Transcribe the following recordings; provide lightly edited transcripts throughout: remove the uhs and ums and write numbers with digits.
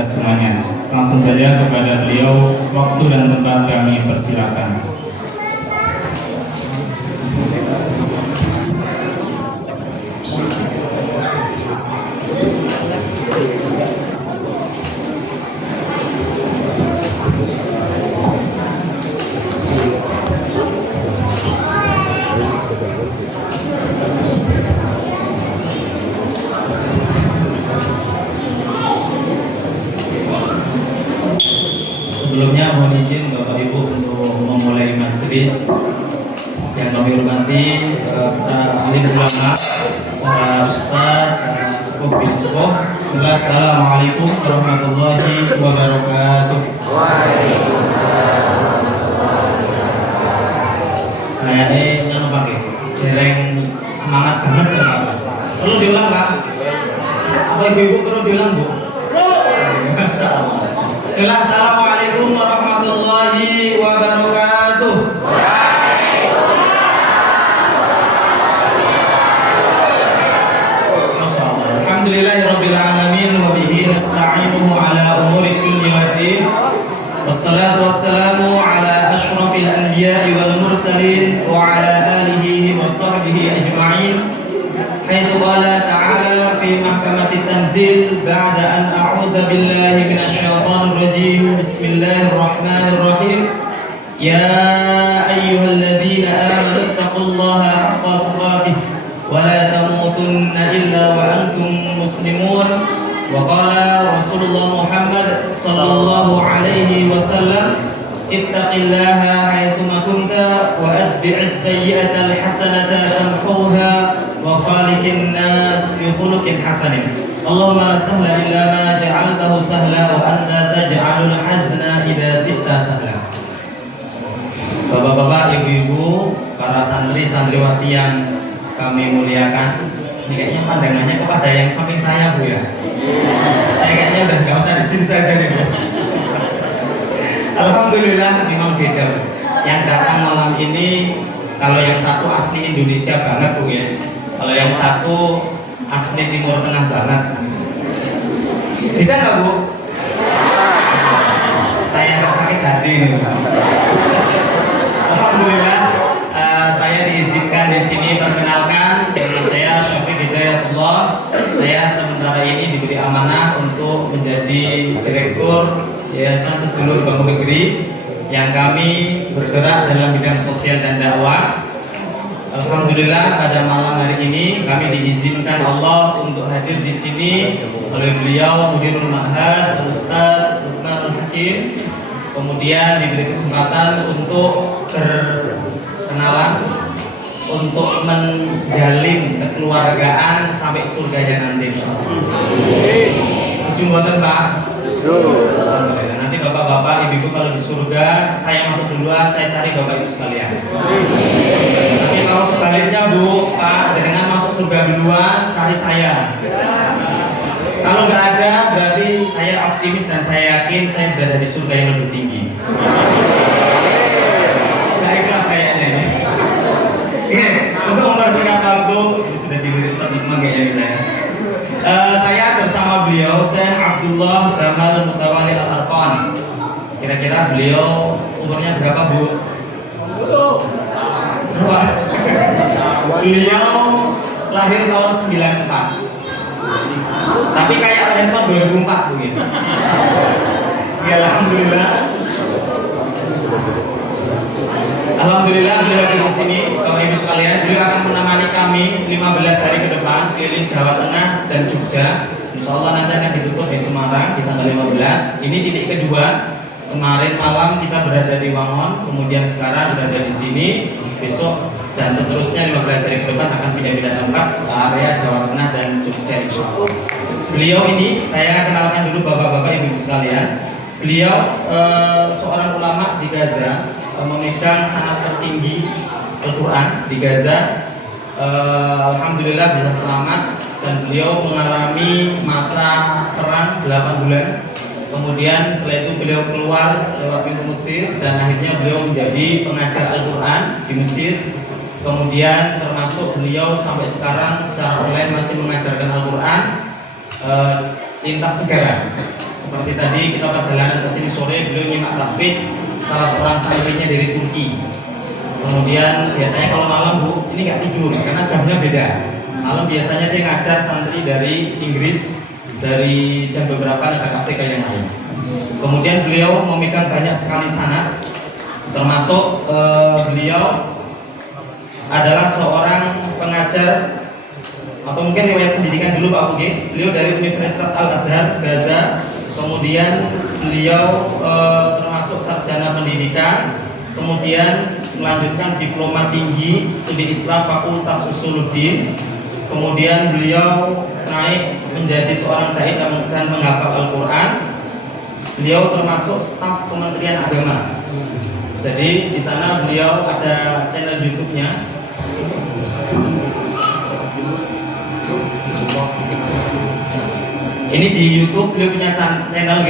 kita semuanya. Langsung saja kepada beliau, waktu dan tempat kami persilakan. Sebelumnya mohon izin Bapak Ibu untuk memulai majelis yang kami hormati para alim ulama, para ustaz, para sepuh bin sepuh. Bismillah, assalamualaikum warahmatullahi wabarakatuh. Nah ini yang pakai dereng semangat banget ya Pak. Perlu diulang Pak? Apa ibu-ibu perlu diulang Bu? Masya Allah. Bismillah, assalamualaikum warahmatullahi wabarakatuh. Masya Allah. Alhamdulillahirabbil alamin wa bihi nasta'inuhu ala umuri kulli waddin. Wassalatu wassalamu ala asyrafil anbiya'i wal mursalin wa ala alihi wa sahbihi ajma'in. حيث قال تعالى في محكمة التنزيل بعد أن أعوذ بالله من الشيطان الرجيم بسم الله الرحمن الرحيم يا أيها الذين آمنوا اتقوا الله حق تقاته ولا تموتن إلا وأنتم مسلمون وقال رسول الله محمد صلى الله عليه وسلم اتق الله حيثما كنت وأتبع السيئة الحسنة تمحوها وخالق الناس بخلق حسن اللهم لا سهل إلا ما جعلته سهلا وأنت تجعل الحزن إذا شئت سهلا. Bapak-bapak, ibu-ibu, para santri santriwati yang kami muliakan, ini kayaknya pandangannya kepada yang samping saya Bu ya. Saya kayaknya udah nggak usah di sini saja nih Bu. Alhamdulillah memang beda. Yang datang malam ini kalau yang satu asli Indonesia banget Bu ya. Kalau yang satu asli Timur Tengah banget. Beda nggak Bu? Saya agak sakit hati nih Bu. Alhamdulillah saya diizinkan di sini perkenalkan. Nama saya Syafiq Hidayatullah. Saya sementara ini diberi amanah untuk menjadi direktur Yayasan Sedulur Bangun Negeri yang kami bergerak dalam bidang sosial dan dakwah. Alhamdulillah pada malam hari ini kami diizinkan Allah untuk hadir di sini oleh beliau Mudirul Ma'had Ustaz Luqman Hakim. Kemudian diberi kesempatan untuk berkenalan, untuk menjalin kekeluargaan sampai surganya nanti. Setuju mboten Pak? Alhamdulillah. Nanti bapak-bapak, ibu-ibu kalau di surga, saya masuk duluan, saya cari bapak ibu sekalian. Tapi kalau sebaliknya Bu, Pak, dengan masuk surga duluan, cari saya. Kalau nggak ada, berarti saya optimis dan saya yakin saya berada di surga yang lebih tinggi. Nggak ikhlas kayaknya ini. Oke, untuk mempersingkat waktu, ini sudah dilirik Ustaz Luqman kayaknya saya. Saya bersama beliau Syekh Abdullah Jamal Mutawalli Al-Arqan. Kira-kira beliau umurnya berapa Bu? Berapa? Beliau lahir tahun 94. Tapi kayak lahir tahun 2004 Bu gitu. Ya alhamdulillah. Alhamdulillah beliau di sini, Bapak Ibu sekalian, beliau akan menemani kami 15 hari ke depan keliling Jawa Tengah dan Jogja. Insya Allah nanti akan ditutup di Semarang di tanggal 15. Ini titik kedua. Kemarin malam kita berada di Wangon, kemudian sekarang berada di sini. Besok dan seterusnya 15 hari ke depan akan pindah-pindah tempat ke area Jawa Tengah dan Jogja insya Allah. Beliau ini saya kenalkan dulu bapak-bapak ibu sekalian. Beliau seorang ulama di Gaza, memegang sanad tertinggi Al-Quran di Gaza. Alhamdulillah bisa selamat dan beliau mengalami masa perang 8 bulan. Kemudian setelah itu beliau keluar lewat pintu Mesir dan akhirnya beliau menjadi pengajar Al-Quran di Mesir. Kemudian termasuk beliau sampai sekarang secara online masih mengajarkan Al-Quran. lintas negara. Seperti tadi kita perjalanan ke sini sore, beliau nyimak tahfidz salah seorang santrinya dari Turki. Kemudian biasanya kalau malam Bu, ini nggak tidur karena jamnya beda. Malam biasanya dia ngajar santri dari Inggris, dan beberapa negara Afrika yang lain. Kemudian beliau memegang banyak sekali sanad, termasuk beliau adalah seorang pengajar atau mungkin riwayat pendidikan dulu Pak Buge. Beliau dari Universitas Al Azhar Gaza. Kemudian beliau termasuk sarjana pendidikan. Kemudian melanjutkan diploma tinggi studi Islam Fakultas Usuluddin. Kemudian beliau naik menjadi seorang dai dan menghafal Al-Quran. Beliau termasuk staf Kementerian Agama. Jadi di sana beliau ada channel YouTube-nya. Ini di YouTube beliau punya channel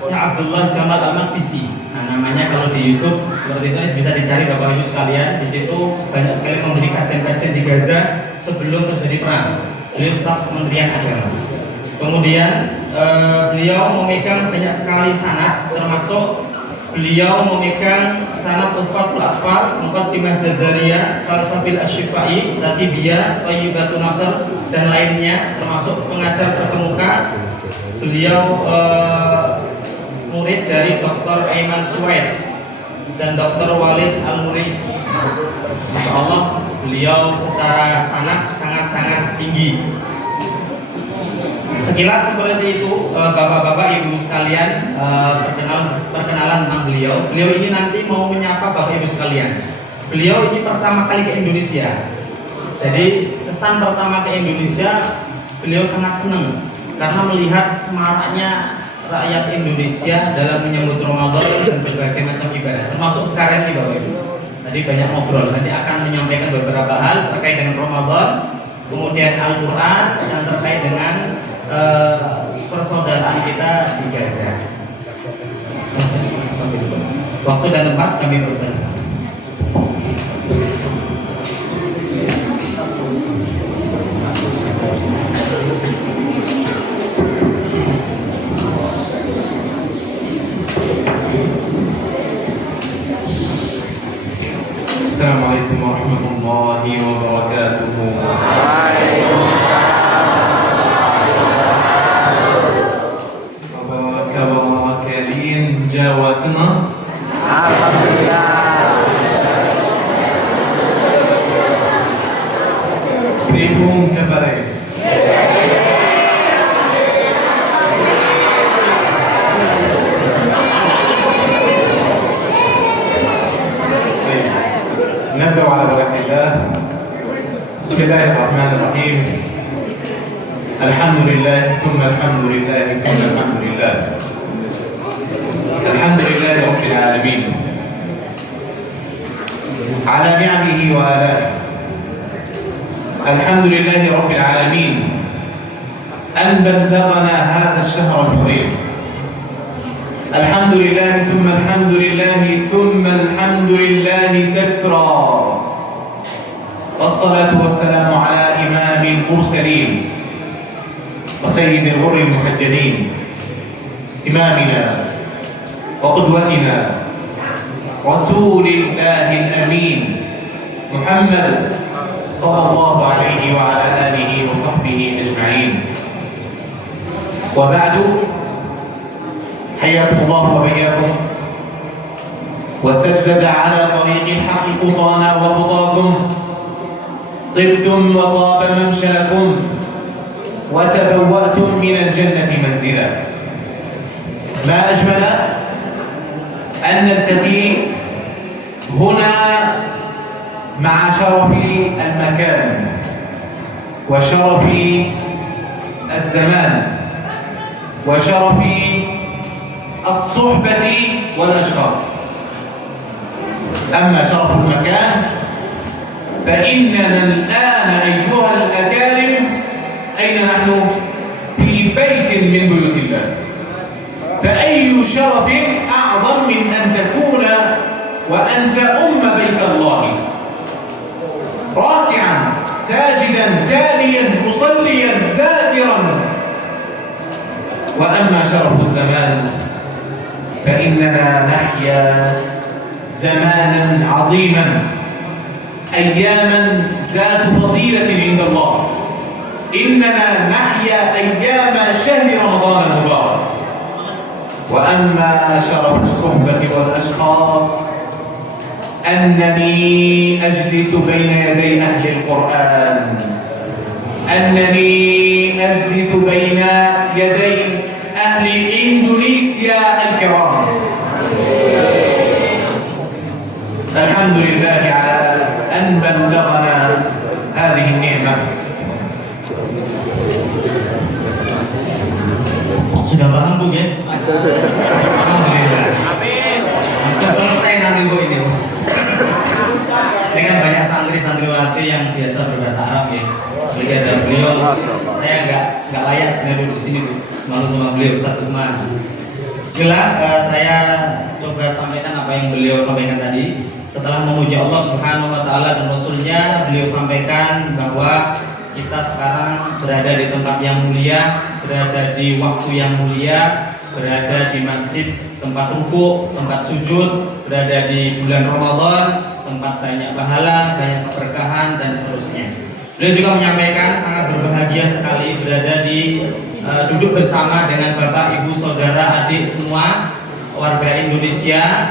Syekh Abdullah Jamal Ahmad PC. Nah, namanya kalau di YouTube seperti itu bisa dicari Bapak Ibu sekalian. Di situ banyak sekali memberi kajian-kajian di Gaza sebelum terjadi perang. Beliau staf Kementerian Agama. Kemudian beliau memegang banyak sekali sanad, termasuk beliau memegang sanad Tuhfatul Atfal, Muqaddimah Jazariyah, Salsabil Asy-Syifai, Satibiyah, Thayyibatun Nasr dan lainnya, termasuk pengajar terkemuka. Beliau murid dari Dr. Aiman Suwaid dan Dr. Walid Al-Muraisi. Masya Allah, beliau secara sanad sangat-sangat tinggi. Sekilas seperti itu, bapak-bapak ibu sekalian, perkenalan tentang beliau. Beliau ini nanti mau menyapa bapak ibu sekalian. Beliau ini pertama kali ke Indonesia. Jadi kesan pertama ke Indonesia, beliau sangat senang karena melihat semaraknya rakyat Indonesia dalam menyambut Ramadan dan berbagai macam ibadah, termasuk sekarang ini Bapak Ibu. Tadi banyak ngobrol, nanti akan menyampaikan beberapa hal terkait dengan Ramadan, kemudian Al-Quran, dan terkait dengan persaudaraan kita di Gaza. Waktu dan tempat kami pesan. Assalamualaikum warahmatullahi wabarakatuh. Kabar kalian Jawa Tengah? Alhamdulillah. Kirimun kabar. نبدأ على بركة الله. بسم الله الرحمن الرحيم. الحمد لله ثم الحمد لله ثم الحمد لله. الحمد لله رب العالمين على نعمه وآلائه. الحمد لله رب العالمين أن بلغنا هذا الشهر الفضيل. الحمد لله ثم الحمد لله ثم الحمد لله كثرا، والصلاة والسلام على إمام المرسلين وسيد الغر المحجلين، إمامنا وقدوتنا رسول الله الأمين محمد صلى الله عليه وعلى آله وصحبه أجمعين. وبعد، حياكم الله وبياكم وسدد على طريق الحق خطانا وخطاكم، طبتم وطاب ممشاكم وتبوأتم من الجنة منزلا. ما أجمل أن نلتقي هنا مع شرف المكان وشرف الزمان وشرف الصحبة والأشخاص. أما شرف المكان فإننا الآن أيها الأكارم أين نحن؟ في بيت من بيوت الله. فأي شرف أعظم من أن تكون وأن تؤم بيت الله راكعا ساجدا تاليا مصليا ذاكرا وأما شرف الزمان فإننا نحيا زمانا عظيما، أياما ذات فضيلة عند الله. إننا نحيا أيام شهر رمضان المبارك. وأما شرف الصحبة والأشخاص أنني أجلس بين يدي أهل القرآن، أنني أجلس بين يدي أهل إندونيسيا الكرام. الحمد لله على أن بلغنا هذه النعمة. Sudah paham Bu ya? Alhamdulillah. Amin. Langsung selesai nanti Bu ini. Ini kan banyak santri-santriwati yang biasa berbahasa Arab ya. Jadi ada beliau, saya nggak layak sebenarnya duduk di sini Bu. Malu sama beliau Ustaz Uthman. Bismillah, saya coba sampaikan apa yang beliau sampaikan tadi. Setelah memuji Allah Subhanahu Wa Taala dan Rasulnya, beliau sampaikan bahwa kita sekarang berada di tempat yang mulia, berada di waktu yang mulia, berada di masjid, tempat rukuk, tempat sujud, berada di bulan Ramadan, tempat banyak pahala, banyak keberkahan dan seterusnya. Beliau juga menyampaikan sangat berbahagia sekali berada di duduk bersama dengan Bapak, Ibu, Saudara, adik semua warga Indonesia.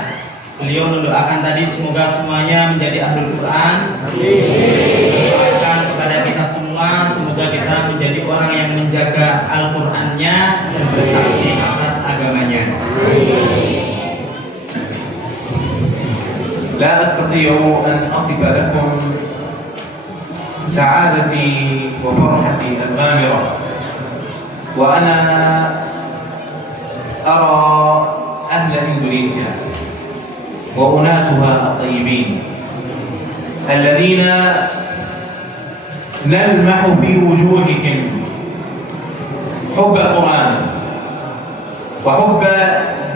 Beliau mendoakan tadi semoga semuanya menjadi ahlul Quran. Mendoakan kepada kita semua semoga kita menjadi orang yang menjaga Al-Qur'annya dan bersaksi atas agamanya. لا أستطيع أن أصف لكم سعادتي وفرحتي الغامرة وأنا أرى أهل إندونيسيا وأناسها الطيبين الذين نلمح في وجوههم حب القرآن وحب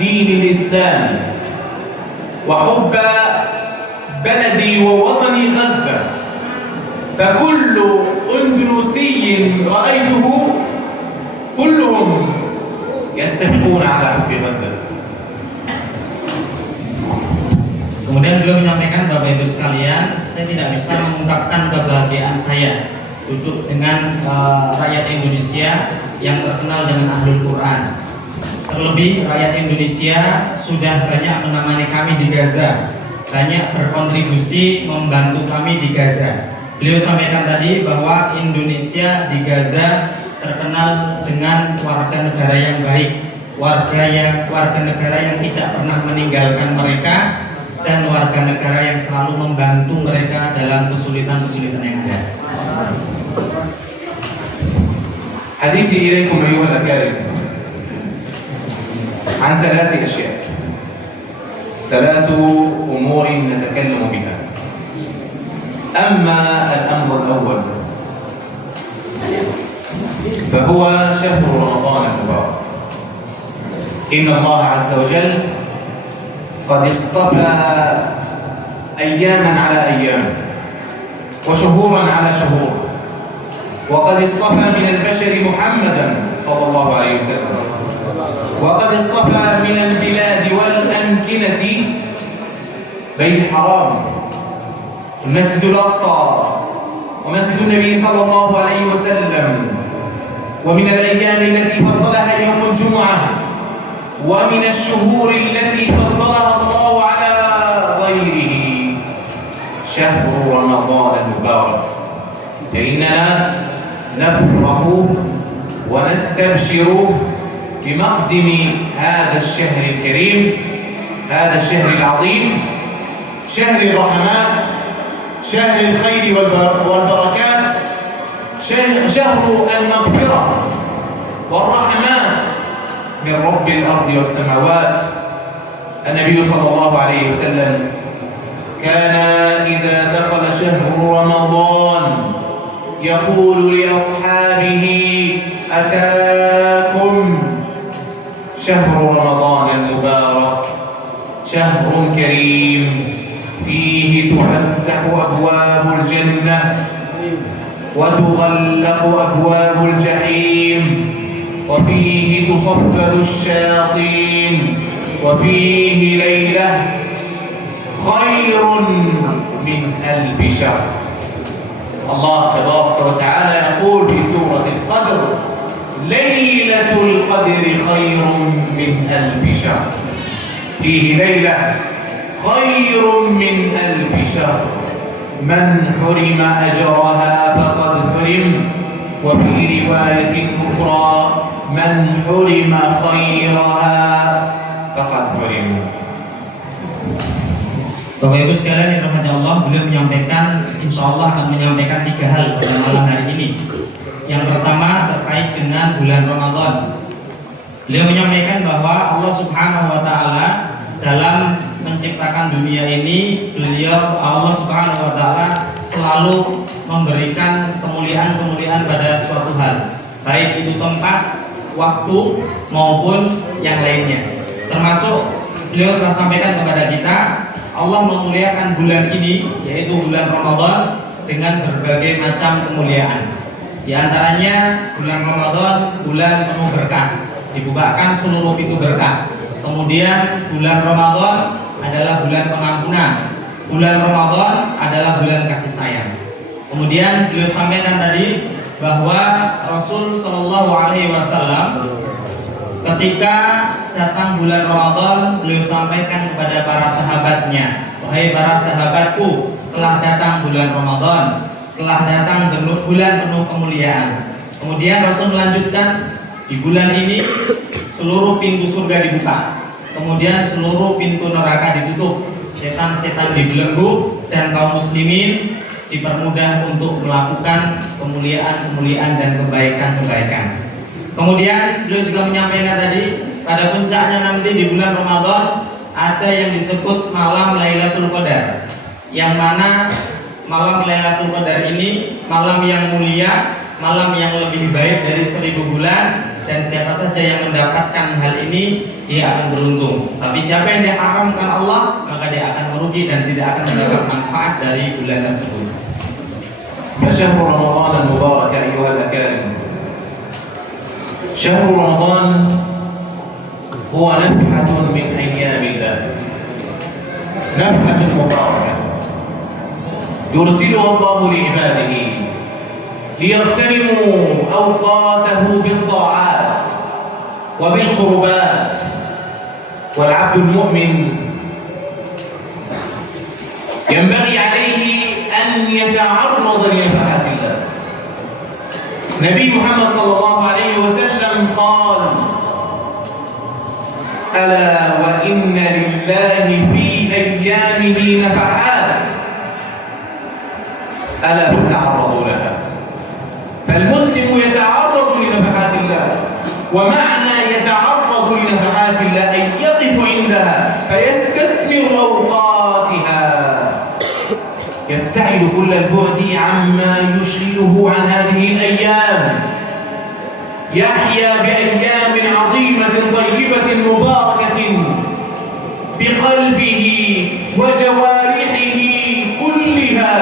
دين الإسلام وحب بلدي ووطني غزة. فكل أندونيسي رأيته كلهم يتفقون على حب غزة. Kemudian beliau menyampaikan, Bapak Ibu sekalian, saya tidak bisa mengungkapkan kebahagiaan saya duduk dengan rakyat Indonesia yang terkenal dengan Ahlul Quran. Terlebih rakyat Indonesia sudah banyak menemani kami di Gaza, banyak berkontribusi membantu kami di Gaza. Beliau sampaikan tadi bahwa Indonesia di Gaza terkenal dengan warga negara yang baik, warga negara yang tidak pernah meninggalkan mereka, dan warga negara yang selalu membantu mereka dalam kesulitan-kesulitan yang ada. حديثي إليكم أيها الأكارم عن ثلاث أشياء، ثلاث أمور نتكلم بها. أما الأمر الأول فهو شهر رمضان المبارك. إن الله عز وجل قد اصطفى أياما على أيام وشهورا على شهور، وقد اصطفى من البشر محمدا صلى الله عليه وسلم، وقد اصطفى من البلاد والأمكنة بيت الحرام، المسجد الأقصى، ومسجد النبي صلى الله عليه وسلم، ومن الأيام التي فضلها يوم الجمعة، ومن الشهور التي فضلها الله على غيره شهر رمضان المبارك. فإننا نفرح ونستبشر بمقدم هذا الشهر الكريم، هذا الشهر العظيم، شهر الرحمات، شهر الخير والبركات، شهر المغفرة والرحمات من رب الأرض والسماوات. النبي صلى الله عليه وسلم كان إذا دخل شهر رمضان يقول لأصحابه: أتاكم شهر رمضان المبارك، شهر كريم فيه تفتح أبواب الجنة وتغلق أبواب الجحيم وفيه تصفد الشياطين وفيه ليلة خير من 1000 شهر. الله تبارك وتعالى يقول في سورة القدر ليلة القدر خير من 1000 شهر. فيه ليلة خير من 1000 شهر. من حرم أجرها فقد حرم. وفي رواية أخرى من حرم خيرها فقد حرم. Bapak Ibu sekalian yang dirahmati Allah, beliau menyampaikan, insya Allah akan menyampaikan 3 hal pada malam hari ini. Yang pertama terkait dengan bulan Ramadan. Beliau menyampaikan bahwa Allah Subhanahu wa Ta'ala dalam menciptakan dunia ini, Allah Subhanahu wa Ta'ala selalu memberikan kemuliaan-kemuliaan pada suatu hal, baik itu tempat, waktu maupun yang lainnya. Termasuk beliau telah sampaikan kepada kita, Allah memuliakan bulan ini, yaitu bulan Ramadan, dengan berbagai macam kemuliaan. Di antaranya bulan Ramadan bulan penuh berkah, dibukakan seluruh pintu berkah. Kemudian bulan Ramadan adalah bulan pengampunan. Bulan Ramadan adalah bulan kasih sayang. Kemudian beliau sampaikan tadi bahwa Rasul Shallallahu Alaihi Wasallam ketika datang bulan Ramadan, beliau sampaikan kepada para sahabatnya, wahai para sahabatku, telah datang bulan Ramadan, telah datang bulan penuh kemuliaan. Kemudian Rasul melanjutkan, di bulan ini seluruh pintu surga dibuka, kemudian seluruh pintu neraka ditutup, setan-setan dibelenggu, dan kaum muslimin dipermudah untuk melakukan kemuliaan-kemuliaan dan kebaikan-kebaikan. Kemudian beliau juga menyampaikan tadi, pada puncaknya nanti di bulan Ramadan ada yang disebut malam Lailatul Qadar, yang mana malam Lailatul Qadar ini malam yang mulia, malam yang lebih baik dari 1000 bulan, dan siapa saja yang mendapatkan hal ini dia akan beruntung. Tapi siapa yang diharamkan Allah, maka dia akan merugi dan tidak akan mendapat manfaat dari bulan tersebut. شهر رمضان المبارك أيها الأكارم. شهر رمضان هو نفحة من أيام الله، نفحة مباركة يرسلها الله لعباده ليغتنموا أوقاته بالطاعات وبالقربات. والعبد المؤمن ينبغي عليه أن يتعرض لنفحات الله. نبي محمد صلى الله عليه وسلم قال ألا وإن لله في أيامه نفحات ألا فتعرضوا لها. فالمسلم يتعرض لنفحات الله، ومعنى يتعرض لنفحات الله أن يقف عندها فيستثمر أوقاتها، يبتعد كل البعد عما يشغله عن هذه الأيام، يحيا بأيام عظيمة طيبة مباركة بقلبه وجوارحه كلها،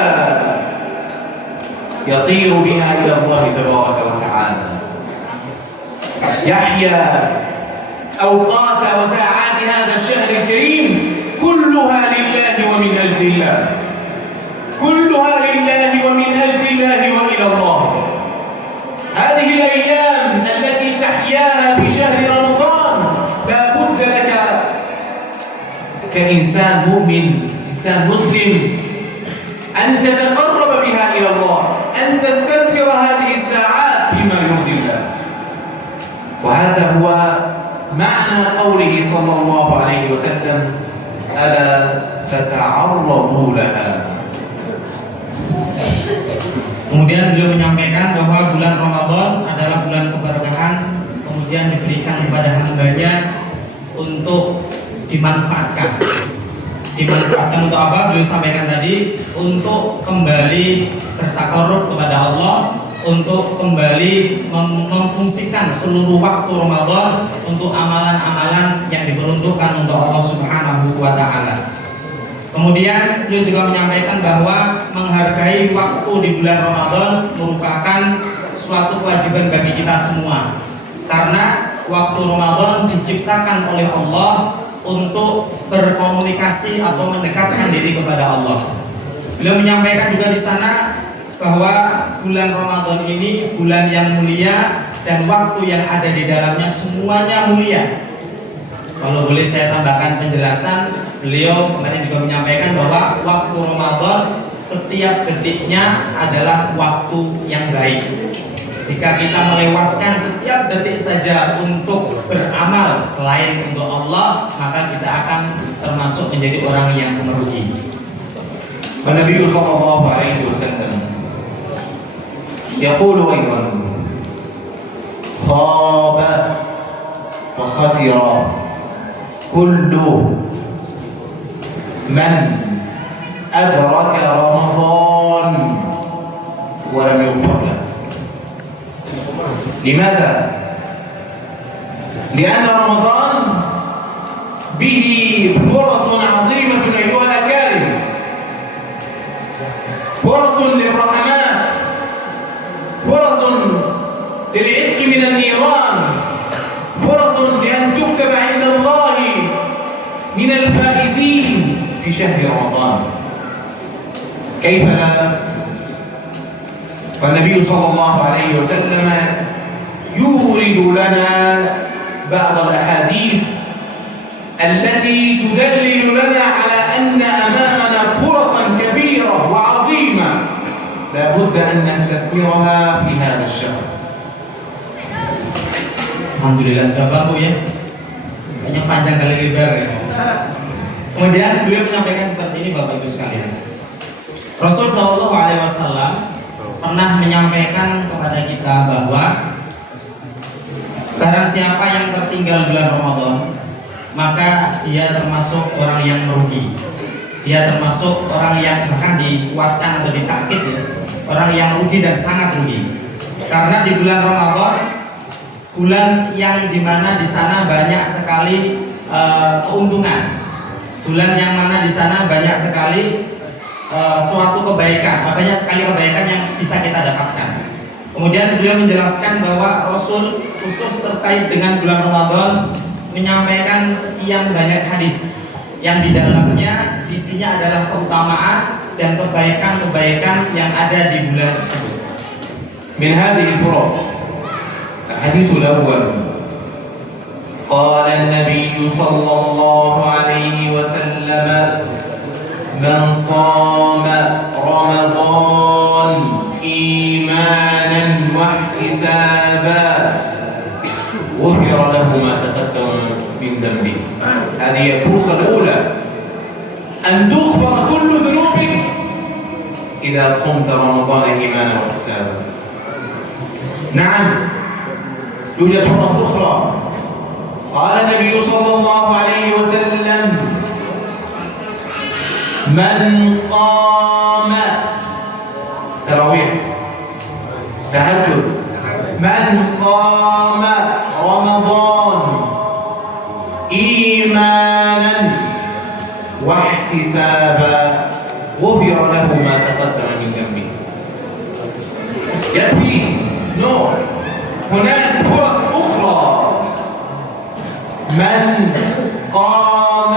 يطير بها إلى الله تبارك وتعالى، يحيا أوقات وساعات هذا الشهر الكريم كلها لله ومن أجل الله، كلها لله ومن أجل الله وإلى الله. هذه الأيام التي تحياها في شهر رمضان لا بد لك كإنسان مؤمن، إنسان مسلم، أن تتقرب بها إلى الله، أن تستثمر هذه الساعات فيما يرضي الله. وهذا هو معنى قوله صلى الله عليه وسلم ألا فتعرضوا لها. Kemudian beliau menyampaikan bahwa bulan Ramadan adalah bulan keberkahan, kemudian diberikan kepada hambanya untuk dimanfaatkan. Dimanfaatkan untuk apa? Beliau sampaikan tadi, untuk kembali bertakarrub kepada Allah, untuk kembali memfungsikan seluruh waktu Ramadan untuk amalan-amalan yang diperuntukkan untuk Allah Subhanahu wa Ta'ala. Kemudian beliau juga menyampaikan bahwa menghargai waktu di bulan Ramadan merupakan suatu kewajiban bagi kita semua. Karena waktu Ramadan diciptakan oleh Allah untuk berkomunikasi atau mendekatkan diri kepada Allah. Beliau menyampaikan juga di sana bahwa bulan Ramadan ini bulan yang mulia dan waktu yang ada di dalamnya semuanya mulia. Kalau boleh saya tambahkan penjelasan, beliau kemarin juga menyampaikan bahwa waktu Ramadan setiap detiknya adalah waktu yang baik. Jika kita melewatkan setiap detik saja untuk beramal selain untuk Allah, maka kita akan termasuk menjadi orang yang merugi. Nabi sallallahu alaihi wasallam yaqulu aidan khaba wa khasira kullu man adraka Ramadan wa lam yughfar lahu. لماذا؟ لأن رمضان به فرص عظيمة أيها الأكارم، فرص للرحمات، فرص للعتق من النيران، فرص لأن تكتب عند الله من الفائزين في شهر رمضان. كيف لا؟ والنبي صلى الله عليه وسلم يورد لنا بعض الأحاديث التي تدلل لنا على أن أمامنا فرصا كبيرة وعظيمة لا بد أن نستثمرها في هذا الشهر. Alhamdulillah sudah bambu ya, banyak panjang kali lebar ya. Kemudian beliau menyampaikan seperti ini Bapak Ibu sekalian. Rasul Shallallahu Alaihi Wasallam pernah menyampaikan kepada kita bahwa barang siapa yang tertinggal bulan Ramadan, maka dia termasuk orang yang merugi. Dia termasuk orang yang bahkan dikuatkan atau ditakkid ya, orang yang rugi dan sangat rugi. Karena di bulan Ramadan, bulan yang dimana di sana banyak sekali keuntungan, bulan yang mana di sana banyak sekali suatu kebaikan, banyak sekali kebaikan yang bisa kita dapatkan. Kemudian beliau menjelaskan bahwa Rasul khusus terkait dengan bulan Ramadan menyampaikan sekian banyak hadis yang di dalamnya isinya adalah keutamaan dan kebaikan-kebaikan yang ada di bulan tersebut. Min hadhihi al-furas al-hadits al-awwal qala an-nabiy sallallahu alaihi wasallam من صام رمضان إيمانا واحتسابا غفر له ما تقدم من ذنبه. هذه الفرصة الأولى أن تغفر كل ذنوبك إذا صمت رمضان إيمانا واحتسابا. نعم يوجد فرص أخرى. قال النبي صلى الله عليه وسلم من قام تراويح تهجد من قام رمضان إيمانا واحتسابا غفر له ما تقدم من ذنبه. يكفي نور. هناك فرص أخرى. من قام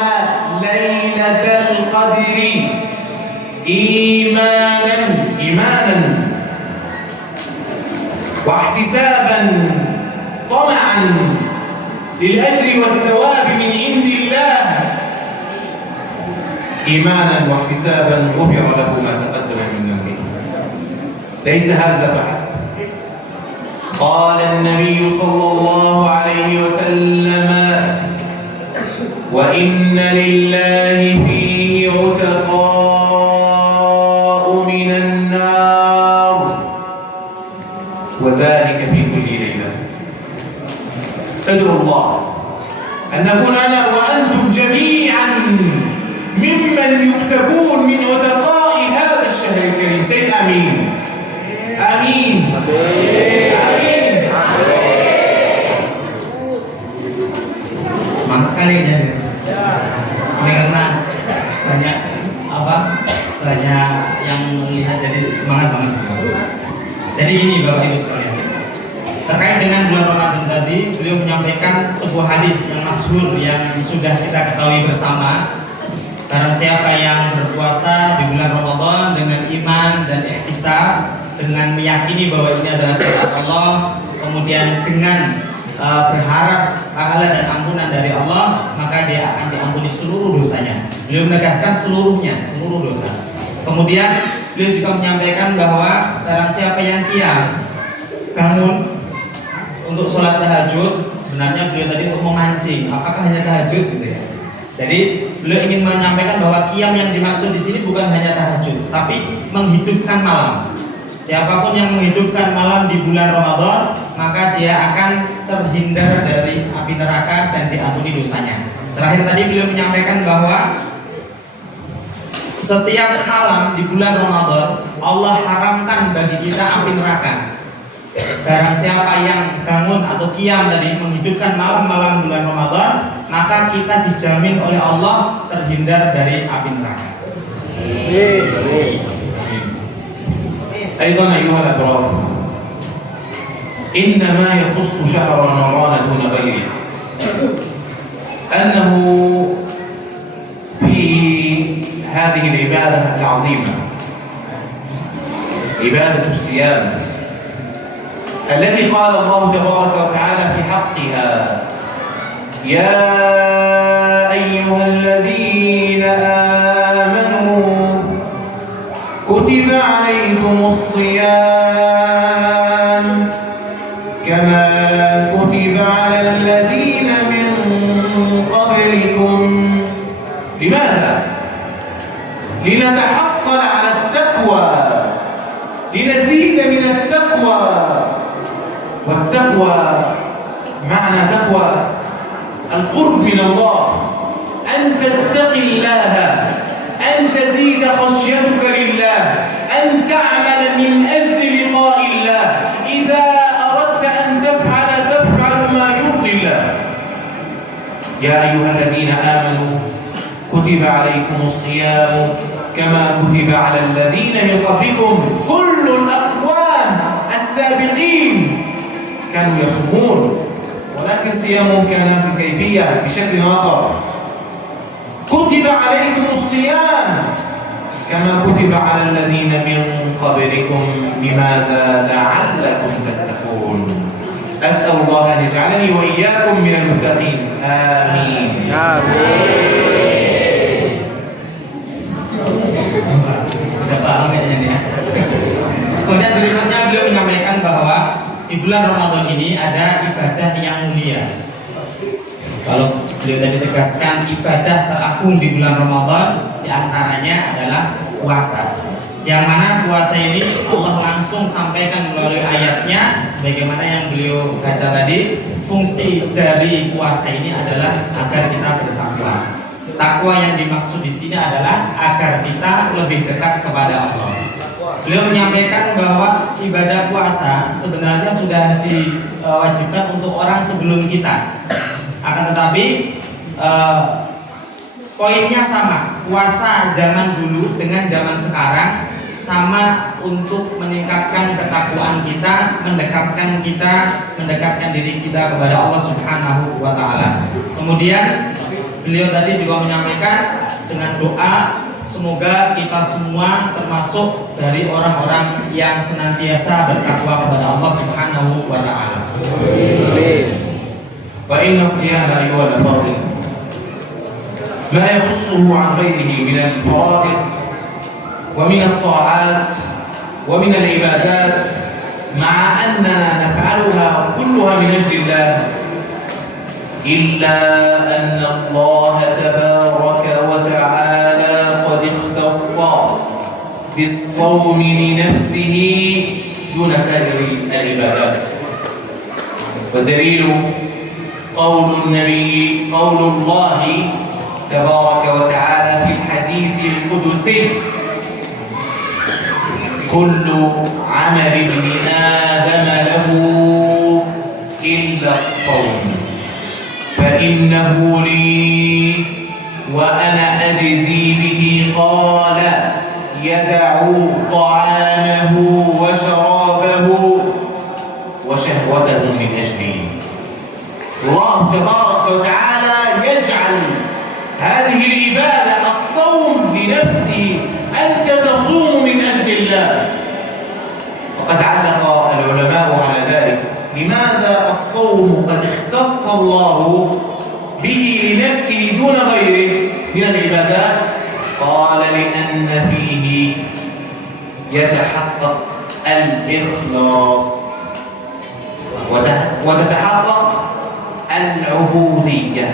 ليلة القدر إيمانا واحتسابا طمعا للأجر والثواب من عند الله، إيمانا واحتسابا غفر له ما تقدم من ذنبه. ليس هذا فحسب. قال النبي صلى الله عليه وسلم وإن لله فيه عتقاء من النار وذلك في كل ليلة. ادعوا الله أن نكون أنا وأنتم جميعا ممن يكتبون من عتقاء هذا الشهر الكريم. سيد آمين آمين آمين. Semangat sekali ya. Ini karena banyak yang melihat, jadi semangat banget. Jadi ini Bapak Ibu sekalian, Terkait dengan bulan Ramadan tadi, beliau menyampaikan sebuah hadis yang masyhur yang sudah kita ketahui bersama. Karena siapa yang berpuasa di bulan Ramadan dengan iman dan ihtisab, dengan meyakini bahwa ini adalah sifat Allah, kemudian dengan berharap pahala dan ampunan dari Allah, maka dia akan diampuni seluruh dosanya. Beliau menegaskan seluruhnya, seluruh dosa. Kemudian beliau juga menyampaikan bahwa barang siapa yang qiyam, bangun untuk sholat tahajud, sebenarnya beliau tadi untuk memancing, apakah hanya tahajud gitu ya. Jadi beliau ingin menyampaikan bahwa qiyam yang dimaksud di sini bukan hanya tahajud, tapi menghidupkan malam. Siapapun yang menghidupkan malam di bulan Ramadan, maka dia akan terhindar dari api neraka dan diampuni dosanya. Terakhir tadi beliau menyampaikan bahwa setiap malam di bulan Ramadan Allah haramkan bagi kita api neraka. Barang siapa yang bangun atau qiyam tadi menghidupkan malam-malam bulan Ramadan, maka kita dijamin oleh Allah terhindar dari api neraka. أيضا أيها الأبرار، إنما يخص شهر رمضان دون غيره أنه فيه هذه العبادة العظيمة، عبادة الصيام التي قال الله تبارك وتعالى في حقها: يا أيها الذين آمنوا كتب عليكم الصيام كما كتب على الذين من قبلكم. لماذا؟ لنتحصل على التقوى، لنزيد من التقوى. والتقوى معنى تقوى القرب من الله، أن تتقي الله، أن تزيد خشيتك لله، أن تعمل من أجل لقاء الله. إذا أردت أن تفعل ما يرضي الله. يا أيها الذين آمنوا كتب عليكم الصيام كما كتب على الذين من قبلكم. كل الأقوام السابقين كانوا يصومون، ولكن صيامهم كان بكيفية بشكل آخر. كتب عليكم الصيام كما كتب على الذين من قبلكم. لماذا؟ لعلكم تتقون. أسأل الله أن يجعلني وإياكم من المتقين. آمين. Udah paham kayaknya nih ya. Kemudian berikutnya beliau menyampaikan bahwa di bulan Ramadan ini ada ibadah yang mulia. Kalau beliau tadi tegaskan ibadah teragung di bulan Ramadan, diantaranya adalah puasa. Yang mana puasa ini Allah langsung sampaikan melalui ayatnya, sebagaimana yang beliau baca tadi. Fungsi dari puasa ini adalah agar kita bertakwa. Takwa yang dimaksud di sini adalah agar kita lebih dekat kepada Allah. Beliau menyampaikan bahwa ibadah puasa sebenarnya sudah diwajibkan untuk orang sebelum kita. Akan tetapi poinnya sama. Puasa zaman dulu dengan zaman sekarang sama untuk meningkatkan ketakwaan kita, mendekatkan diri kita kepada Allah Subhanahu wa taala. Kemudian beliau tadi juga menyampaikan dengan doa semoga kita semua termasuk dari orang-orang yang senantiasa bertakwa kepada Allah Subhanahu wa taala. وإن الصيام أيها الأفاضل ما يخصه عن غيره من الفرائض ومن الطاعات ومن العبادات، مع أننا نفعلها كلها من أجل الله، إلا أن الله تبارك وتعالى قد اختص بالصوم لنفسه دون سائر العبادات. والدليل قول الله تبارك وتعالى في الحديث القدسي: كل عمل ابن آدم له إلا الصوم فإنه لي وأنا أجزي به. قال: يدع طعامه وشرابه شهوته من أجله. الله تبارك وتعالى يجعل هذه العبادة الصوم لنفسه، أنت تصوم من أجل الله. وقد علق العلماء على ذلك، لماذا الصوم قد اختص الله به لنفسه دون غيره من العبادات؟ قال لأن فيه يتحقق الإخلاص وتتحقق العبودية.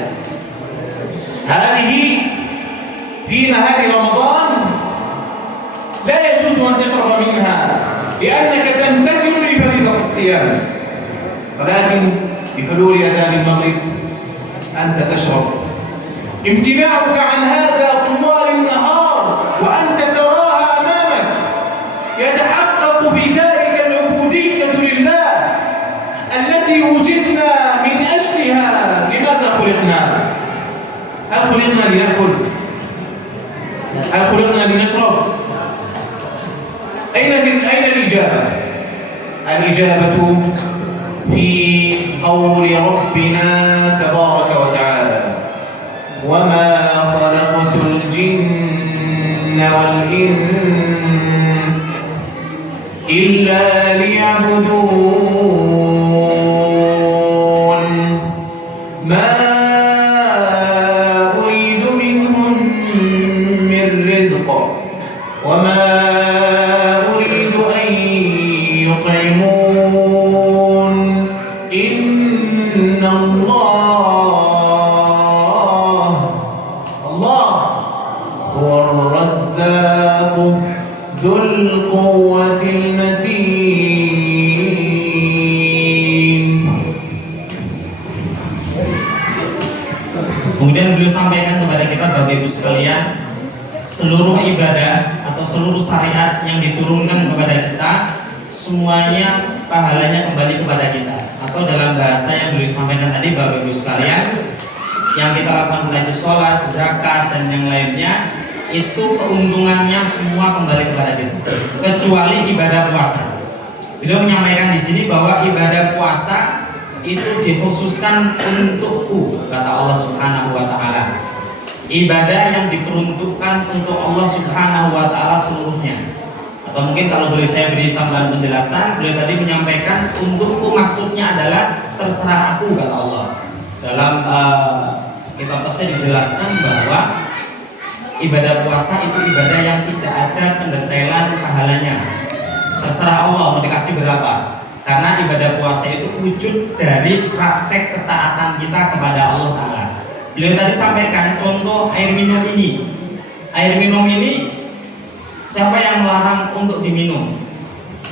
هذه في نهار رمضان لا يجوز أن تشرب منها لأنك تمتثل لفريضة الصيام، ولكن بحلول أذان المغرب أنت تشرب. امتناعك عن هذا طوال النهار وأنت تراها أمامك يتحقق في ذلك العبودية لله التي وجدنا من أجلها. لماذا خلقنا؟ هل خلقنا لنأكل؟ هل خلقنا لنشرب؟ أين الإجابة؟ الإجابة في قول ربنا تبارك وتعالى: وما خلقت الجن والإنس إلا ليعبدون ما أريد منهم من رزق وما أريد أن يطعمون إن الله هو الرزاق ذو القوة المتين. Kemudian beliau sampaikan kepada kita, Bapak Ibu sekalian, seluruh ibadah atau seluruh syariat yang diturunkan kepada kita semuanya pahalanya kembali kepada kita, atau dalam bahasa yang beliau sampaikan tadi, Bapak Ibu sekalian, yang kita lakukan mulai itu sholat, zakat dan yang lainnya, itu keuntungannya semua kembali kepada kita, kecuali ibadah puasa. Beliau menyampaikan di sini bahwa ibadah puasa itu dikhususkan untukku, kata Allah Subhanahu wa taala. Ibadah yang diperuntukkan untuk Allah Subhanahu wa taala seluruhnya. Atau mungkin kalau boleh saya beri tambahan penjelasan, beliau tadi menyampaikan untukku maksudnya adalah terserah aku, kata Allah. Dalam kitab tafsir dijelaskan bahwa ibadah puasa itu ibadah yang tidak ada pendetelan pahalanya. Terserah Allah mau dikasih berapa. Karena ibadah puasa itu wujud dari praktek ketaatan kita kepada Allah Ta'ala. Beliau tadi sampaikan contoh air minum ini. Air minum ini siapa yang melarang untuk diminum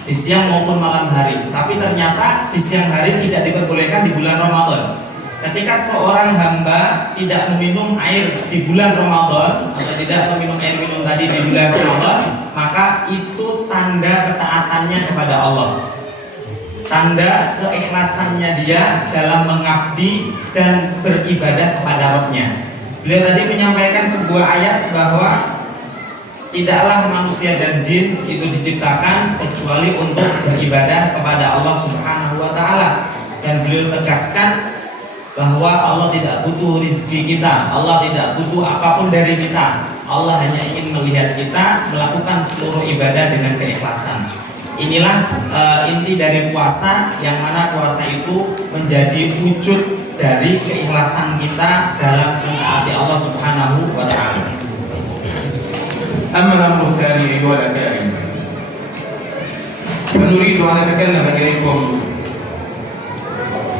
di siang maupun malam hari? Tapi ternyata di siang hari tidak diperbolehkan di bulan Ramadan. Ketika seorang hamba tidak meminum air di bulan Ramadan atau tidak meminum air minum tadi di bulan Ramadan, maka itu tanda ketaatannya kepada Allah, tanda keikhlasannya dia dalam mengabdi dan beribadah kepada Rabb-Nya. Beliau tadi menyampaikan sebuah ayat bahwa tidaklah manusia dan jin itu diciptakan kecuali untuk beribadah kepada Allah Subhanahu wa taala. Dan beliau tegaskan bahwa Allah tidak butuh rezeki kita, Allah tidak butuh apapun dari kita. Allah hanya ingin melihat kita melakukan seluruh ibadah dengan keikhlasan. Inilah inti dari puasa, yang mana puasa itu menjadi wujud dari keikhlasan kita dalam mentaati Allah Subhanahu wa taala. أما الأمر الثاني أيها الأكارم، فنريد أن نتكلم إليكم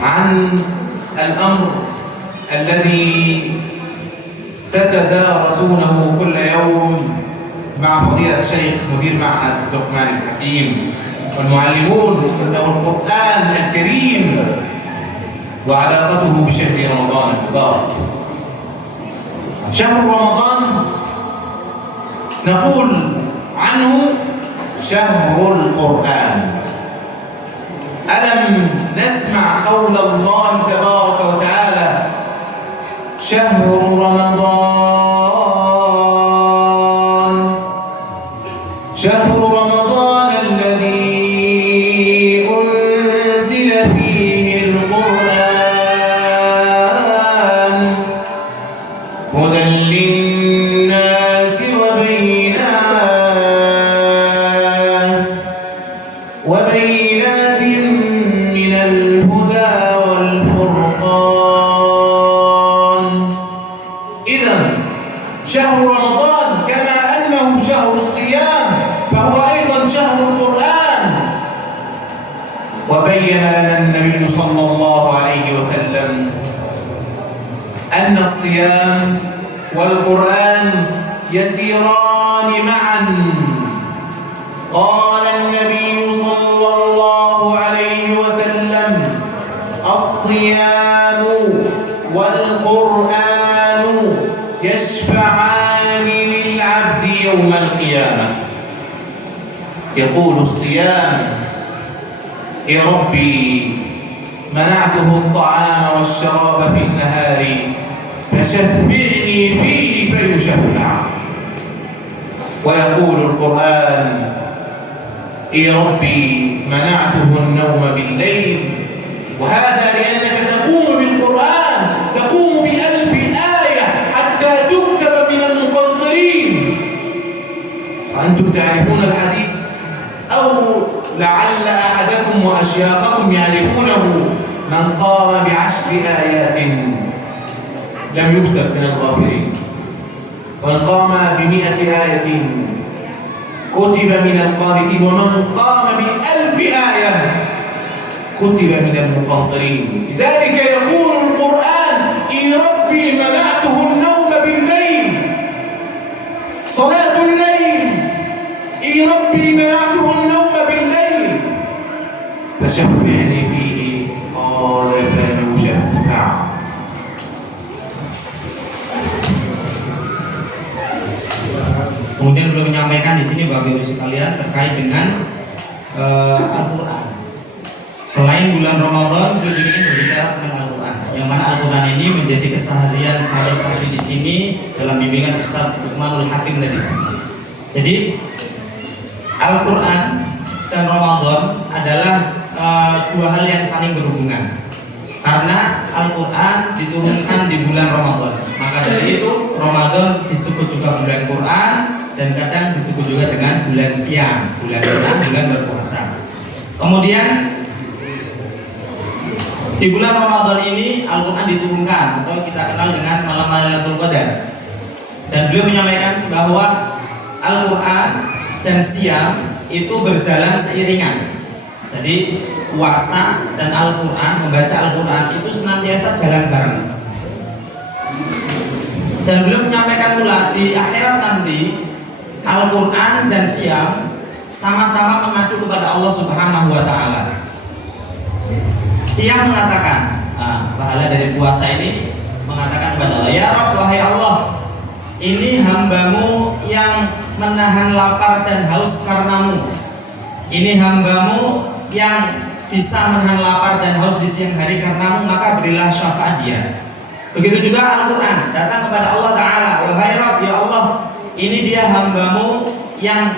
عن الأمر الذي تتدارسونه كل يوم مع فضيلة الشيخ مدير معهد لقمان الحكيم والمعلمون له القرآن الكريم وعلاقته بشهر رمضان المبارك. شهر رمضان نقول عنه شهر القرآن. ألم نسمع قول الله تبارك وتعالى: شهر رمضان شهر رمضان الذي أنزل واعلم أن الصيام والقرآن يسيران معا. قال النبي صلى الله عليه وسلم: الصيام والقرآن يشفعان للعبد يوم القيامة. يقول الصيام: يا ربي منعته الطعام والشراب في النهار فشفعني فيه فيشفع. ويقول القرآن: يا ربي منعته النوم بالليل. وهذا لأنك تقوم بالقرآن، تقوم ب1000 آية حتى تكتب من المقنطرين. وأنتم تعرفون الحديث، أو لعل أحدكم وأشياخكم يعرفونه: من قام ب10 آيات لم يكتب من الغافلين، ومن قام ب100 آية كتب من القانتين، ومن قام ب1000 آية كتب من المقنطرين. لذلك يقول القرآن: إي ربي منعته النوم بالليل، صلاة الليل، إي ربي منعته النوم بالليل فشفعني فيه. قال: فيشفع. Kemudian beliau menyampaikan di sini Bapak Ibu sekalian terkait dengan Al-Quran. Selain bulan Ramadan, beliau juga ingin berbicara tentang Al-Quran, yang mana Al-Quran ini menjadi keseharian sehari-hari di sini dalam bimbingan Ustaz Luqmanul Hakim tadi. Jadi Al-Quran dan Ramadan adalah dua hal yang saling berhubungan. Karena Al-Quran diturunkan di bulan Ramadan, maka dari itu Ramadan disebut juga bulan Quran, dan kadang disebut juga dengan bulan siam, bulan Quran, bulan berpuasa. Kemudian di bulan Ramadan ini Al-Quran diturunkan, atau kita kenal dengan malam Lailatul Qadar. Dan beliau menyampaikan bahwa Al-Quran dan siam itu berjalan seiringan. Jadi puasa dan Al-Quran, membaca Al-Quran itu senantiasa jalan bareng. Dan beliau menyampaikan pula di akhirat nanti Al-Quran dan siam sama-sama mengadu kepada Allah Subhanahu wa Ta'ala. Siam mengatakan, pahala dari puasa ini mengatakan kepada Allah: ya Rabb, wahai Allah, ini hambamu yang menahan lapar dan haus karenamu. Ini hambamu yang bisa menahan lapar dan haus di siang hari karenamu, maka berilah syafaat dia. Begitu juga Al-Quran datang kepada Allah Ta'ala: wahai Rabb, ya Allah, ini dia hambamu yang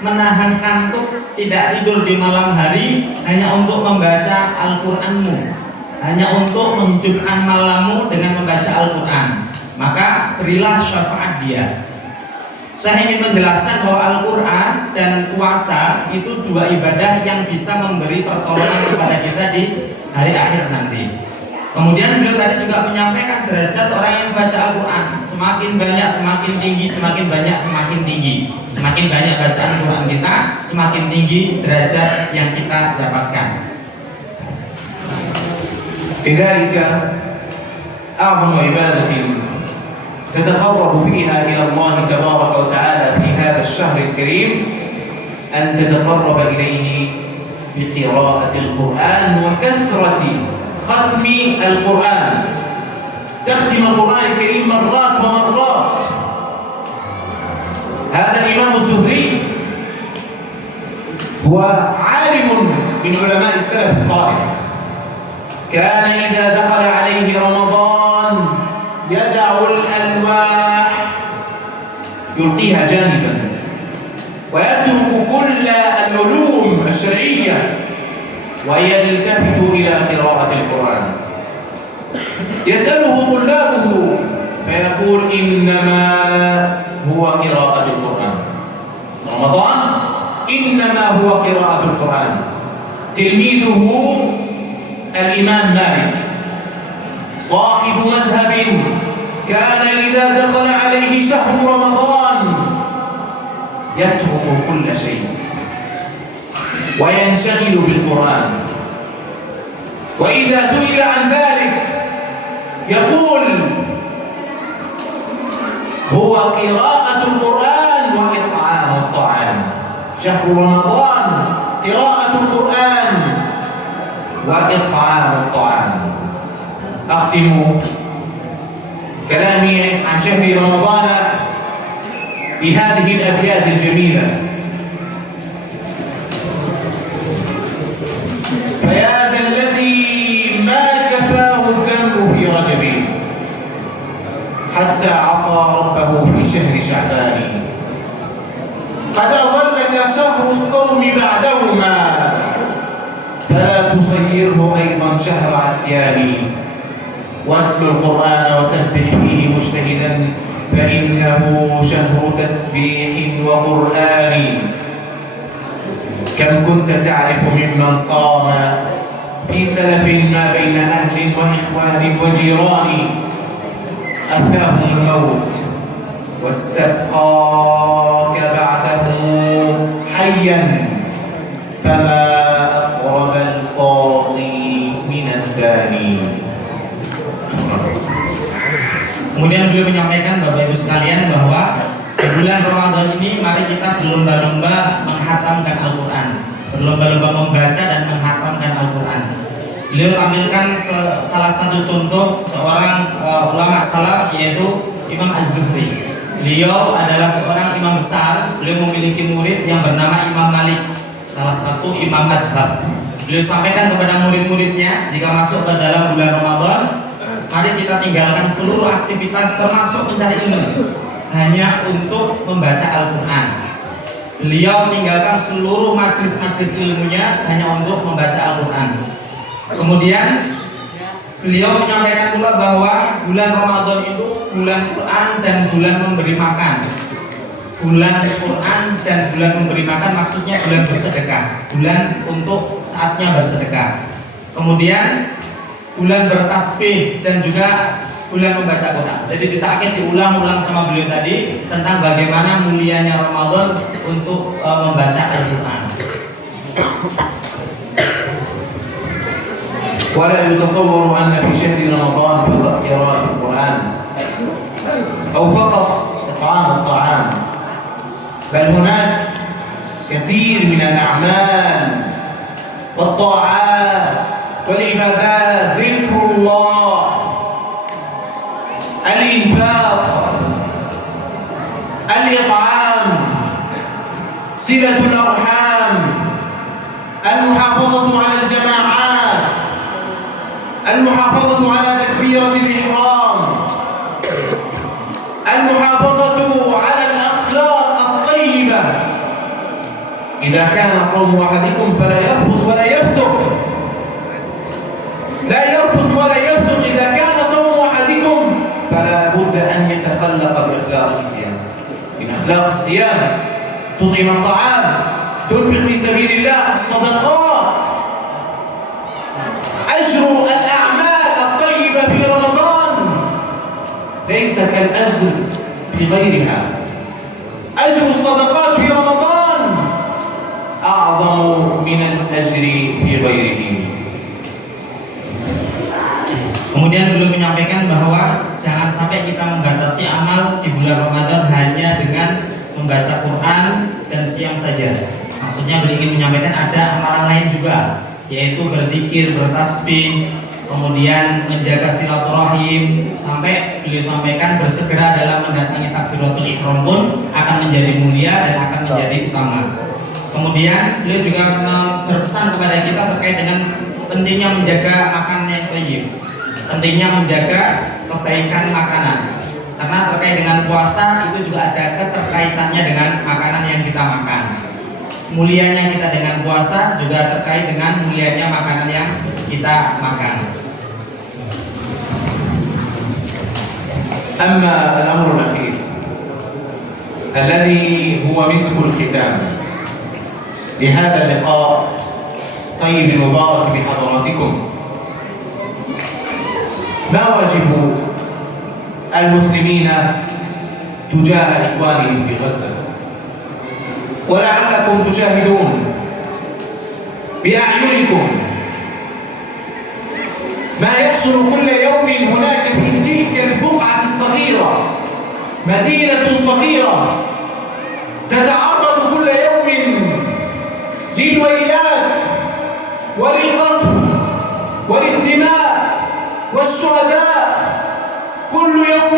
menahan kantuk, tidak tidur di malam hari hanya untuk membaca Al-Quranmu, hanya untuk menghidupkan malammu dengan membaca Al-Quran, maka berilah syafaat dia. Saya ingin menjelaskan bahwa Al-Quran dan puasa itu dua ibadah yang bisa memberi pertolongan kepada kita di hari akhir nanti. Kemudian beliau tadi juga menyampaikan derajat orang yang membaca Al-Quran. Semakin banyak semakin tinggi, semakin banyak semakin tinggi. Semakin banyak bacaan Al-Quran kita, semakin tinggi derajat yang kita dapatkan. لذلك أعظم عبادة تتقرب فيها إلى الله تبارك وتعالى في هذا الشهر الكريم أن تتقرب إليه بقراءة القرآن وكثرة ختم القرآن. تختم القرآن الكريم مرات ومرات. هذا الإمام الزهري هو عالم من علماء السلف الصالح، كان إذا دخل عليه رمضان يدع الألواح يلقيها جانبا ويترك كل العلوم الشرعية ويلتفت إلى قراءة القرآن. يسأله طلابه فيقول: إنما هو قراءة القرآن. رمضان إنما هو قراءة القرآن. تلميذه الإمام مالك صاحب مذهب كان إذا دخل عليه شهر رمضان يترك كل شيء وينشغل بالقرآن، وإذا سئل عن ذلك يقول هو قراءة القرآن وإطعام الطعام. شهر رمضان قراءة القرآن وإطعام الطعام. أختم كلامي عن شهر رمضان بهذه الأبيات الجميلة: فيا ذا الذي ما كفاه الذنب في رجب حتى عصى ربه في شهر شعبان. قد أظلك شهر الصوم بعدهما فلا تصيره أيضا شهر عصيان. واتل القرآن وسبح فيه مجتهدا فإنه شهر تسبيح وقرآن. كم كنت تعرف ممن صام في سلف ما بين أهل وإخوان وجيران أفناهم الموت واستبقاك بعده حيا فما أقرب القاصي من الثاني. Kemudian beliau menyampaikan Bapak Ibu sekalian bahwa di bulan Ramadan ini mari kita berlomba-lomba menghatamkan Al-Quran, berlomba-lomba membaca dan menghatamkan Al-Quran. Beliau tampilkan salah satu contoh seorang ulama salaf yaitu Imam Az-Zuhri. Beliau adalah seorang imam besar. Beliau memiliki murid yang bernama Imam Malik, salah satu imam madhab. Beliau sampaikan kepada murid-muridnya, jika masuk ke dalam bulan Ramadan, mari kita tinggalkan seluruh aktivitas termasuk mencari ilmu hanya untuk membaca Al-Quran. Beliau meninggalkan seluruh majlis-majlis ilmunya hanya untuk membaca Al-Quran. Kemudian beliau menyampaikan pula bahwa bulan Ramadan itu bulan Quran dan bulan memberi makan. Bulan Quran dan bulan memberi makan maksudnya bulan bersedekah, bulan untuk saatnya bersedekah. Kemudian bulan bertasbih dan juga bulan membaca Quran. Jadi ditakkid diulang-ulang sama beliau tadi tentang bagaimana mulianya Ramadan untuk membaca Al-Quran. ولا يتصور أن في شهر رمضان فقط قراءة القرآن أو فقط إطعام الطعام، بل هناك كثير من الأعمال والطاعات والعبادات، ذكر الله، الإنفاق، الإطعام، صلة الأرحام، المحافظة على الجماعات، المحافظة على تكبيرة الإحرام، المحافظة على الأخلاق الطيبة. إذا كان صوم أحدكم فلا يرفث ولا يفسق، لا يرفث ولا يفسق. إذا كان صوم أحدكم فلا بد أن يتخلق بأخلاق الصيام. من أخلاق الصيام تطعم الطعام، تنفق في سبيل الله، الصدقات. أجر الأعمال الطيبة في رمضان ليس كالأجر في غيرها. أجر الصدقات في رمضان أعظم من الأجر في غيره. Kemudian beliau menyampaikan bahwa jangan sampai kita membatasi amal di bulan Ramadan hanya dengan membaca Quran dan siam saja. Maksudnya beliau ingin menyampaikan ada amalan lain juga, yaitu berzikir, bertasbih, kemudian menjaga silaturahim, sampai beliau sampaikan bersegera dalam mendatangi takbiratul ihram pun akan menjadi mulia dan akan menjadi utama. Kemudian beliau juga berpesan kepada kita terkait dengan pentingnya menjaga makanan yang thayyib, pentingnya menjaga kebaikan makanan, karena terkait dengan puasa itu juga ada keterkaitannya dengan makanan yang kita makan. Mulianya kita dengan puasa juga terkait dengan mulianya makanan yang kita makan. أما الأمر الأخير الذي هو مسك الختام لهذا اللقاء طيب المبارك بحضراتكم، ما واجب المسلمين تجاه إخوانهم في غزة؟ ولعلكم تشاهدون بأعينكم ما يحصل كل يوم هناك في وللقصف وللدماء والشهداء. كل يوم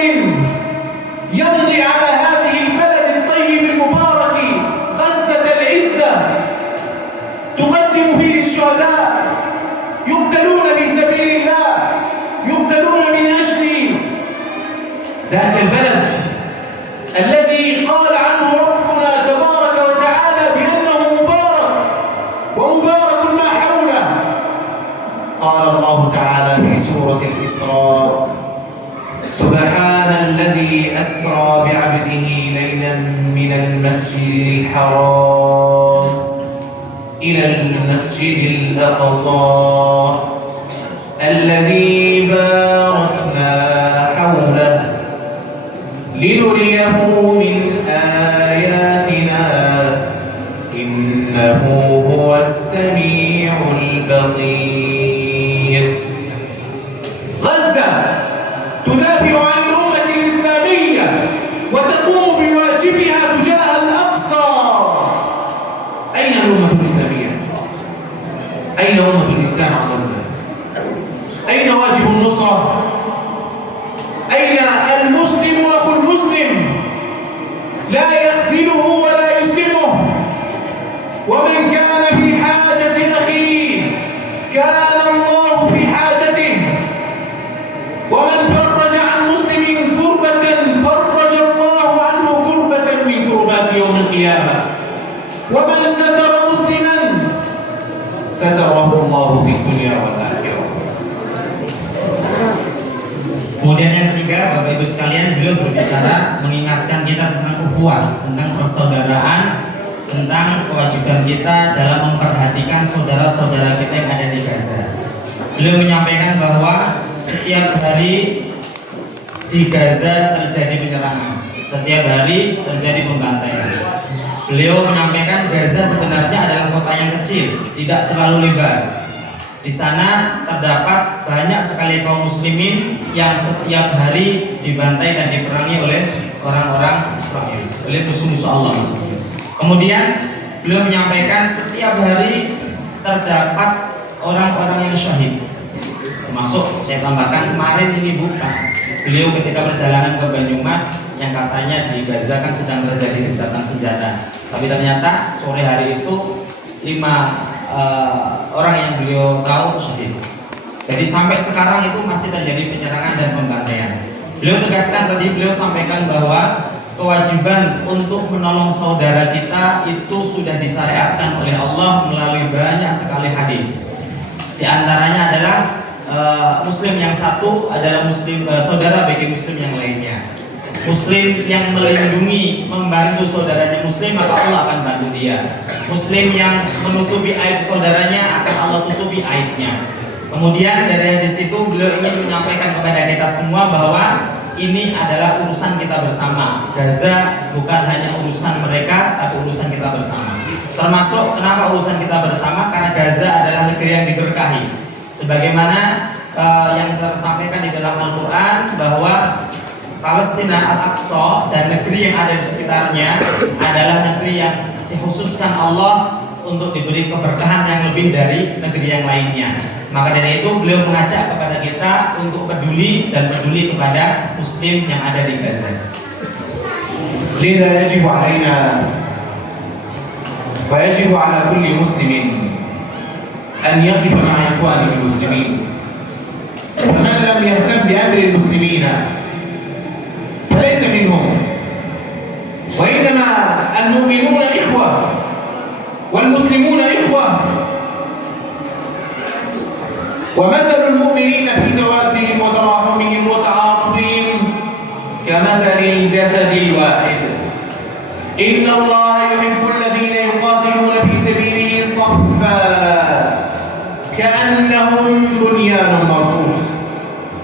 يمضي على هذه البلد الطيب المبارك غزة العزة تقدم فيه الشهداء، يقتلون في سبيل الله، يقتلون من أجل ذاك البلد الذي قال عنه ربنا تبارك وتعالى بأنه مبارك ومبارك ما حوله. قال الله تعالى في سورة الإسراء: سبحان الذي أسرى بعبده ليلا من المسجد الحرام إلى المسجد الأقصى الذي باركنا حوله لنريه من آياتنا إنه هو السميع البصير. غزة تدافع عن الأمة الإسلامية وتقوم بواجبها تجاه الأقصى. أين الأمة الإسلامية؟ أين أمة الإسلام عن غزة؟ أين واجب النصرة؟ أين المسلم أخو المسلم لا يخذله ولا يسلمه؟ ومن كان في حاجة أخيه كان الله في حاجته، ومن فرج عن مسلم كربة فرج الله عنه كربة من كربات يوم القيامة، ومن ستر مسلما ستره الله في الدنيا والآخرة. Kemudian yang ketiga, Bapak Ibu sekalian, beliau berbicara mengingatkan kita tentang ukhuwah, tentang persaudaraan, tentang kewajiban kita dalam memperhatikan saudara-saudara kita yang ada di Gaza. Beliau menyampaikan bahwa setiap hari di Gaza terjadi penyerangan, setiap hari terjadi pembantaian. Beliau menyampaikan Gaza sebenarnya adalah kota yang kecil, tidak terlalu lebar. Di sana terdapat banyak sekali kaum muslimin yang setiap hari dibantai dan diperangi oleh orang-orang Israel, oleh musuh-musuh Allah maksudnya. Kemudian beliau menyampaikan setiap hari terdapat orang-orang yang syahid. Termasuk saya tambahkan kemarin ini bukan beliau ketika perjalanan ke Banyumas yang katanya di Gaza kan sedang terjadi gencatan senjata, tapi ternyata sore hari itu 5 orang yang beliau tahu syahid. Jadi sampai sekarang itu masih terjadi penyerangan dan pembantaian. Beliau tegaskan tadi, beliau sampaikan bahwa kewajiban untuk menolong saudara kita itu sudah disyariatkan oleh Allah melalui banyak sekali hadis. Di antaranya adalah muslim yang satu adalah muslim saudara bagi muslim yang lainnya. Muslim yang melindungi, membantu saudaranya muslim, maka Allah akan bantu dia. Muslim yang menutupi aib saudaranya, akan Allah tutupi aibnya. Kemudian dari hadis itu beliau ingin menyampaikan kepada kita semua bahwa ini adalah urusan kita bersama. Gaza bukan hanya urusan mereka, tapi urusan kita bersama. Termasuk kenapa urusan kita bersama? Karena Gaza adalah negeri yang diberkahi. Sebagaimana yang tersampaikan di dalam Al-Quran bahwa Palestina Al-Aqsa dan negeri yang ada di sekitarnya adalah negeri yang dikhususkan Allah untuk diberi keberkahan yang lebih dari negeri yang lainnya. Maka dari itu beliau mengajak kepada kita untuk peduli dan peduli kepada muslim yang ada di Gaza. Lidha yajibu alaina wa yajibu ala kulli muslimin an yaqifa ma'a ikhwanihi al-muslimin. Faman lam yahtam bi amri al-muslimina فليس منهم، وإنما المؤمنون إخوة والمسلمون إخوة، ومثل المؤمنين في توادهم وتراحمهم وتعاطفهم كمثل الجسد الواحد، إن الله يحب الذين يقاتلون في سبيله صفا كأنهم بنيان مرصوص،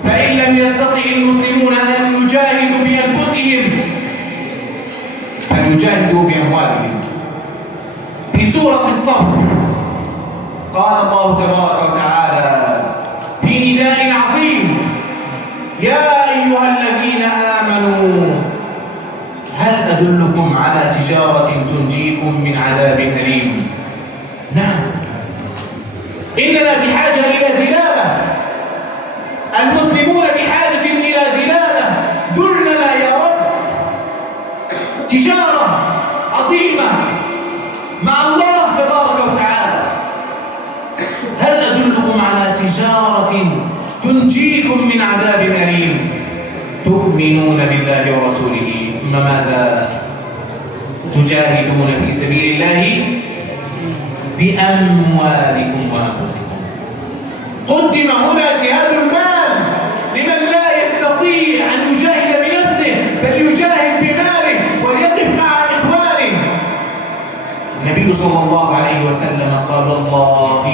فإن لم يستطع المسلمون أن يجاهدوا بأنفسهم فليجاهدوا بأموالهم. في سورة الصف قال الله تبارك وتعالى في نداء عظيم: يا أيها الذين آمنوا هل أدلكم على تجارة تنجيكم من عذاب أليم؟ نعم، إننا بحاجة إلى دلالة، المسلمون بحاجة إلى دلالة. دلنا يا رب تجارة عظيمة مع الله تبارك وتعالى. هل أدلكم على تجارة تنجيكم من عذاب أليم؟ تؤمنون بالله ورسوله، ثم ماذا؟ تجاهدون في سبيل الله بأموالكم وأنفسكم. قدم هنا جهاد المال لمن لا يستطيع أن يجاهد بنفسه بل يجاهد بماله وليقف مع إخوانه. النبي صلى الله عليه وسلم قال: والله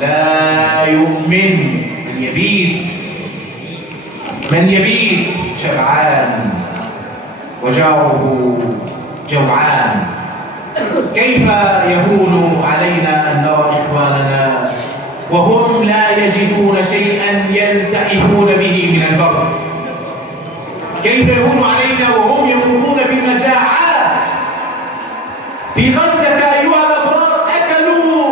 لا يؤمن من يبيت شبعان وجاره جوعان. كيف يهون علينا أن نرى إخواننا وهم لا يجدون شيئا يلتحفون به من البر؟ كيف يهون علينا وهم يمرون بمجاعات؟ في غزة أيها الأبرار أكلوا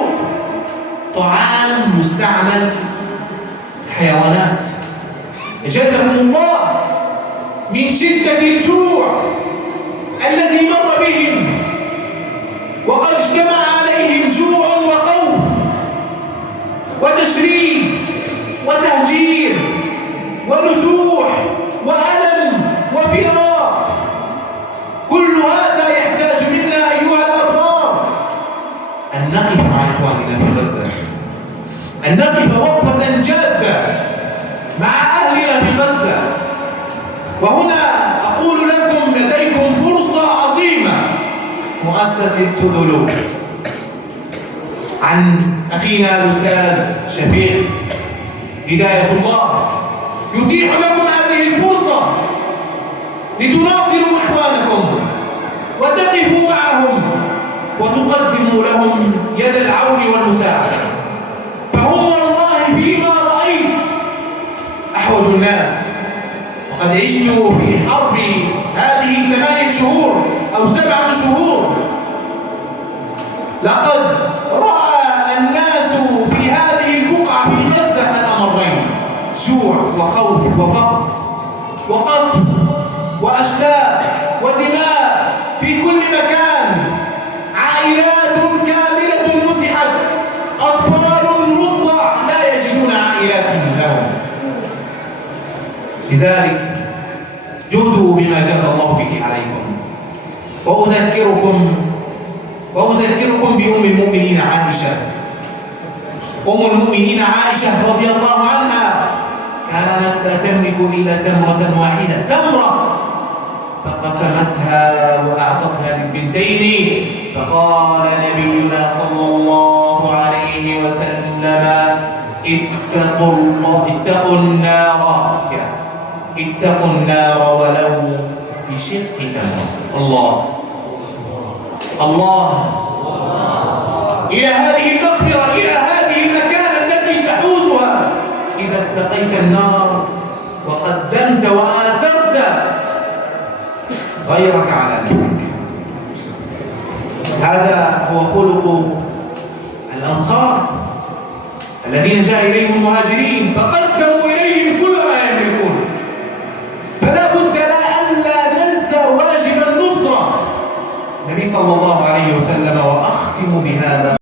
طعام مستعمل حيوانات، جزاهم الله من شدة الجوع الذي مر بهم، وقد اجتمع عليهم جوع وخوف وتشريد وتهجير ونزوح وألم وفراق. كل هذا يحتاج منا أيها الأبرار أن نقف مع إخواننا في غزة، أن نقف وقفة جادة مع أهلنا في غزة. وهنا أقول لكم لديكم فرصة عظيمة. مؤسسة سدلو عن أخينا الأستاذ شفيق هداية الله يتيح لكم هذه الفرصة لتناصروا إخوانكم وتقفوا معهم وتقدموا لهم يد العون والمساعدة، فهم والله فيما رأيت أحوج الناس. وقد عشت في حرب هذه 8 شهور أو 7 شهور. لقد رأى الناس في هذه البقعة في غزة الأمرين: جوع وخوف وفقر وقصف وأشلاء ودماء في كل مكان، عائلات كاملة مسحت، أطفال رضع لا يجدون عائلاتهم لهم. لذلك جودوا بما جاد الله به عليكم. وأذكركم بأم المؤمنين عائشة. أم المؤمنين عائشة رضي الله عنها كانت لا تملك إلا تمرة واحدة، تمرة، فقسمتها وأعطتها للبنتين. فقال نبينا صلى الله عليه وسلم: اتقوا النار ولو بشق تمرة. الله إلى هذه المغفرة، إلى هذه المكانة التي تحوزها إذا اتقيت النار وقدمت وآثرت غيرك على نفسك. هذا هو خلق الأنصار الذين جاء إليهم المهاجرين فقدموا إليهم